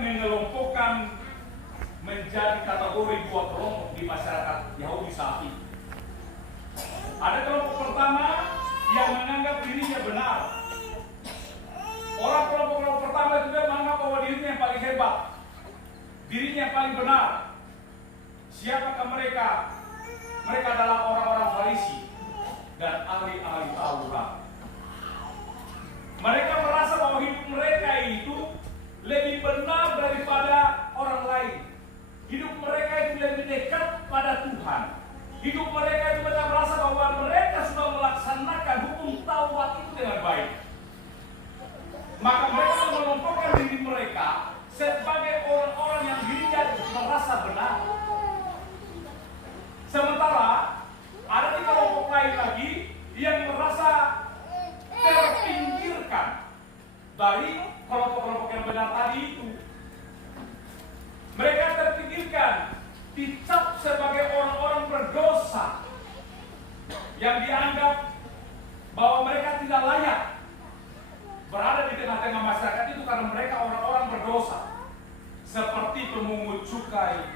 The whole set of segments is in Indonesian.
mengelompokkan menjadi kategori dua kelompok di masyarakat Yahudi saat ini. Ada kelompok pertama yang menganggap dirinya benar. Orang kelompok pertama juga menganggap bahwa dirinya yang paling hebat, dirinya yang paling benar. Siapakah mereka? Mereka adalah orang-orang Farisi dan ahli-ahli Taurat. Mereka merasa bahwa hidup mereka itu lebih benar daripada orang lain. Hidup mereka itu lebih dekat pada Tuhan. Hidup mereka itu mereka merasa bahwa mereka sudah melaksanakan hukum Taurat itu dengan baik. Maka mereka mengelompokkan diri mereka sebagai orang-orang yang dirinya merasa benar. Sementara ada di kelompok lain lagi yang merasa terpinggirkan dari kelompok-kelompok yang benar tadi itu. Mereka terpinggirkan, dicap sebagai orang-orang berdosa yang dianggap bahwa mereka tidak layak berada di tengah-tengah masyarakat itu karena mereka orang-orang berdosa, seperti pemungut cukai,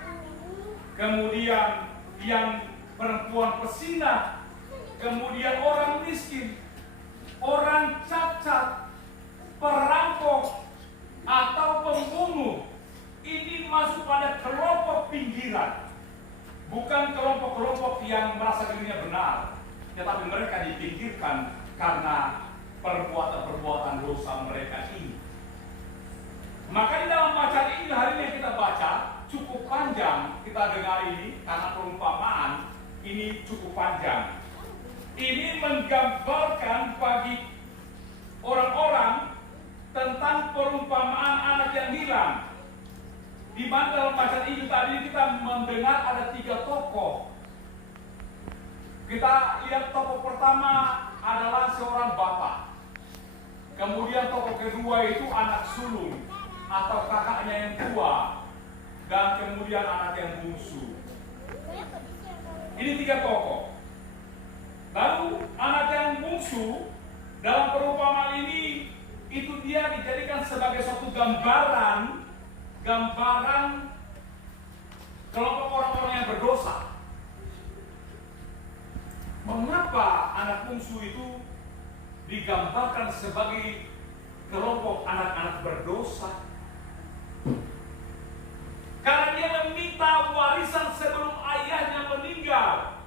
kemudian yang perempuan pesina, kemudian orang miskin, orang cacat, perampok, atau pembunuh. Ini masuk pada kelompok pinggiran, bukan kelompok-kelompok yang merasa dirinya benar, tetapi mereka dipinggirkan karena perbuatan-perbuatan dosa mereka ini. Maka di dalam bacaan ini hari ini yang kita baca cukup panjang, kita dengar ini karena perumpamaan ini cukup panjang. Ini menggambarkan bagi orang-orang tentang perumpamaan anak yang hilang. Di mana dalam bacaan ini tadi kita mendengar ada 3 tokoh. Kita lihat tokoh pertama adalah seorang bapak. Kemudian tokoh kedua itu anak sulung atau kakaknya yang tua, dan kemudian anak yang bungsu. Ini 3 tokoh. Lalu anak yang bungsu dalam perumpamaan ini itu dia dijadikan sebagai suatu gambaran kelompok orang-orang yang berdosa. Mengapa anak bungsu itu digambarkan sebagai kelompok anak-anak berdosa? Karena dia meminta warisan sebelum ayahnya meninggal.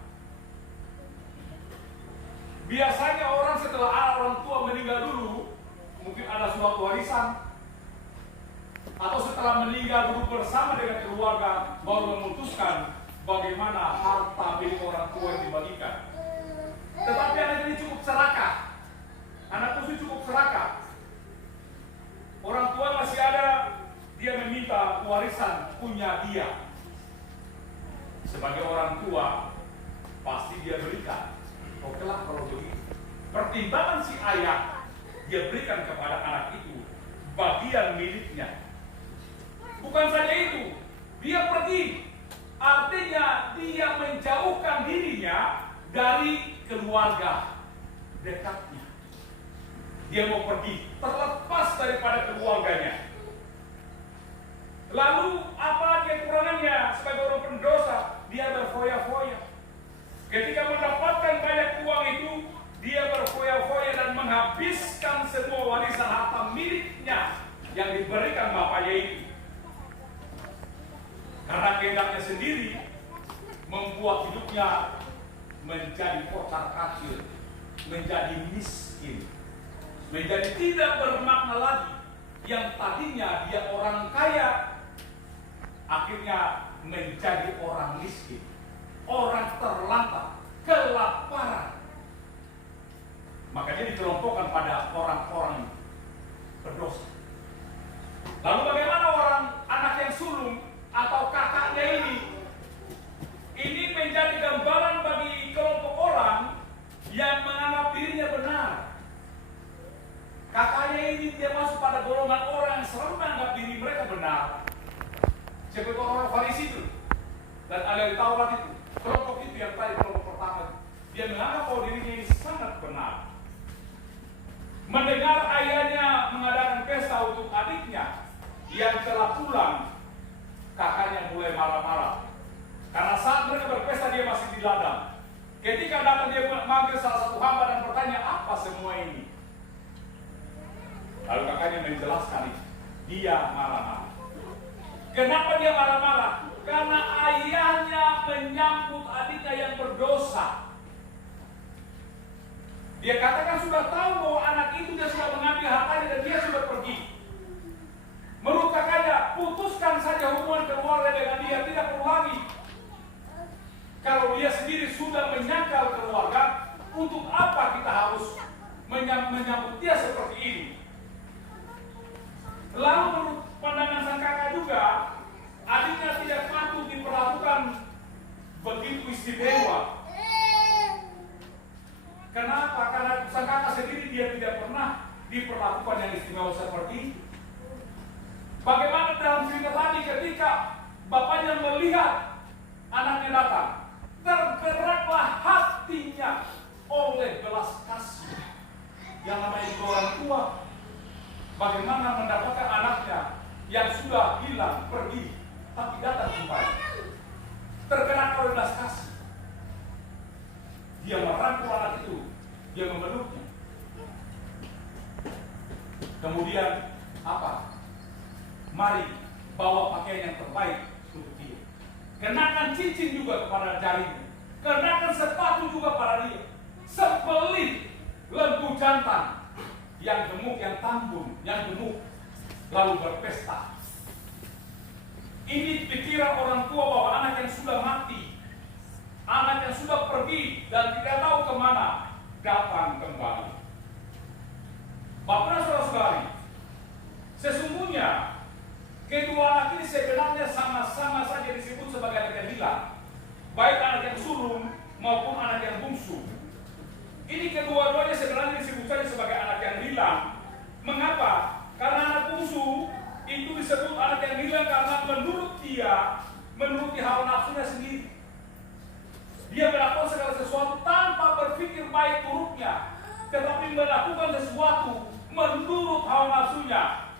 Biasanya orang setelah orang tua meninggal dulu, mungkin ada suatu warisan, atau setelah meninggal dulu bersama dengan keluarga baru memutuskan bagaimana harta milik orang tua yang dibagikan. Tetapi anak ini cukup serakah. Anak bungsu cukup serakah. Orang tua masih ada, dia meminta warisan punya dia. Sebagai orang tua, pasti dia berikan. Oke lah kalau begitu. Pertimbangan si ayah, dia berikan kepada anak itu bagian miliknya. Bukan saja itu, dia pergi. Artinya dia menjauhkan dirinya dari keluarga dekatnya. Dia mau pergi, terlepas daripada keluarganya. Lalu apa kekurangannya sebagai orang pendosa? Dia berfoya-foya. Ketika mendapatkan banyak uang itu, dia berfoya-foya dan menghabiskan semua warisan harta miliknya yang diberikan bapaknya itu. Karena kehendaknya sendiri membuat hidupnya menjadi kocar kacir, menjadi miskin, menjadi tidak bermakna lagi. Yang tadinya dia orang kaya, akhirnya menjadi orang miskin, orang terlantar, kelaparan. Makanya dikelompokkan pada orang-orang berdosa. Lalu bagaimana orang anak yang sulung atau kakaknya ini? Ini menjadi gambaran bagi kelompok orang yang menganggap dirinya benar. Kakaknya ini dia masuk pada golongan orang yang selalu menganggap diri mereka benar. Seperti orang Farisi itu dan ahli Taurat itu. Kelompok itu yang tadi kelompok pertama, dia menganggap bahwa dirinya ini sangat benar. Mendengar ayahnya mengadakan pesta untuk adiknya yang telah pulang Lalu kakaknya menjelaskan ini. Dia marah-marah. Kenapa dia marah-marah? Karena ayahnya menyambut adiknya yang berdosa. Dia katakan sudah tahu bahwa anak itu dia sudah mengambil hartanya dan dia sudah pergi. Menurut kakaknya, putuskan saja hubungan keluarga dengan dia, tidak perlu lagi. Kalau dia sendiri sudah menyangkal keluarga, untuk apa kita harus menyambut dia seperti ini? Lalu menurut pandangan sang kakak juga, adiknya tidak patut diperlakukan begitu istimewa. Kenapa? Karena sang kakak sendiri dia tidak pernah diperlakukan yang istimewa seperti itu. Bagaimana dalam cerita tadi ketika bapaknya melihat anaknya datang, tergeraklah hatinya oleh belas kasih. Yang namanya orang tua, bagaimana mendapatkan anaknya yang sudah hilang, pergi, tapi datang kembali. Tergerak oleh belas kasih. Dia merangkul anak itu, dia memeluknya. Kemudian apa? Mari bawa pakaian yang terbaik untuk dia. Kenakan cincin juga kepada jarinya. Kenakan sepatu juga pada dia. Sebelit lembu jantan yang gemuk, yang tambun, yang gemuk, lalu berpesta. Ini pikiran orang tua bahwa anak yang sudah mati, anak yang sudah pergi dan tidak tahu kemana, datang kembali. Bapak dan saudara-saudari, sesungguhnya kedua anak ini sebenarnya sama-sama saja disebut sebagai anak yang hilang, baik anak yang sulung maupun anak yang bungsu. Ini kedua-duanya sebenarnya disebut saja sebagai anak yang hilang. Mengapa? Karena anak bungsu itu disebut anak yang hilang karena menurut dia, menuruti hawa nafsunya sendiri. Dia melakukan segala sesuatu tanpa berpikir baik buruknya, tetapi melakukan sesuatu menurut hawa nafsunya.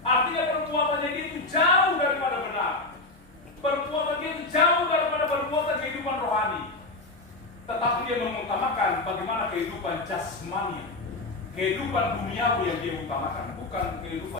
Artinya perbuatannya itu jauh daripada benar. Perbuatannya itu jauh daripada perbuatan kehidupan rohani. Tetapi dia mengutamakan bagaimana kehidupan jasmani, kehidupan duniawi yang dia utamakan.